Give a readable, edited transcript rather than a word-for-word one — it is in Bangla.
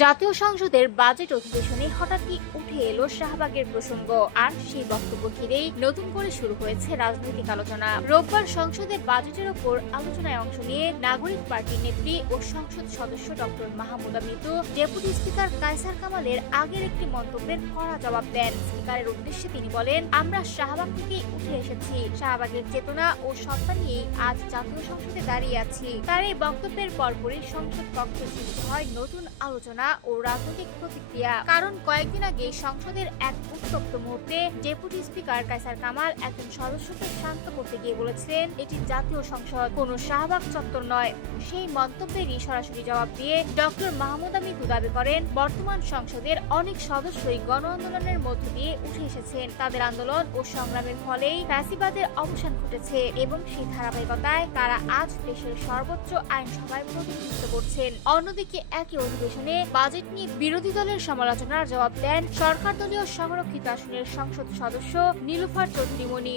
জাতীয় সংসদের বাজেট অধিবেশনে হঠাৎই উঠে এলো শাহবাগের প্রসঙ্গ, আর সেই বক্তব্য ঘিরেই নতুন করে শুরু হয়েছে রাজনৈতিক আলোচনা। রোববার সংসদের বাজেটের ওপর আলোচনায় অংশ নিয়ে নাগরিক পার্টির নেত্রী ও সংসদ সদস্য doctor Mahmuda Mitu deputy speaker Kaiser কামালের আগের একটি মন্তব্যের কড়া জবাব দেন। স্পিকারের উদ্দেশ্যে তিনি বলেন, আমরা শাহবাগ থেকেই উঠে এসেছি, শাহবাগের চেতনা ও সত্তা নিয়েই আজ জাতীয় সংসদে দাঁড়িয়ে আছি। তার এই বক্তব্যের পরপরই সংসদ কক্ষে সৃষ্টি হয় নতুন আলোচনা ও রাজনৈতিক প্রতিক্রিয়া। কারণ কয়েকদিন আগে সংসদের এক উত্তপ্ত মুহূর্তে ডেপুটি স্পিকার কায়সার কামাল একজন সদস্যকে শান্ত করতে গিয়ে বলেছিলেন, এটি জাতীয় সংসদ, কোনো শাহবাগ চত্বর নয়। সেই মন্তব্যেরই সরাসরি জবাব দিয়ে ডক্টর মাহমুদা মিতু দাবি করেন, বর্তমান সংসদের অনেক সদস্যই গণ আন্দোলনের মধ্য দিয়ে উঠে এসেছেন। তাদের আন্দোলন ও সংগ্রামের ফলেই ফ্যাসিবাদের অবসান ঘটেছে এবং সেই ধারাবাহিকতায় তারা আজ দেশের সর্বোচ্চ আইনসভায় প্রতিনিধিত্ব করছেন। অন্যদিকে একই অধিবেশনে বাজেট নিয়ে বিরোধী দলের সমালোচনার জবাব দেন সরকার দলীয় সংরক্ষিত আসনের সংসদ সদস্য নীলুফার চৌধুরী মনি।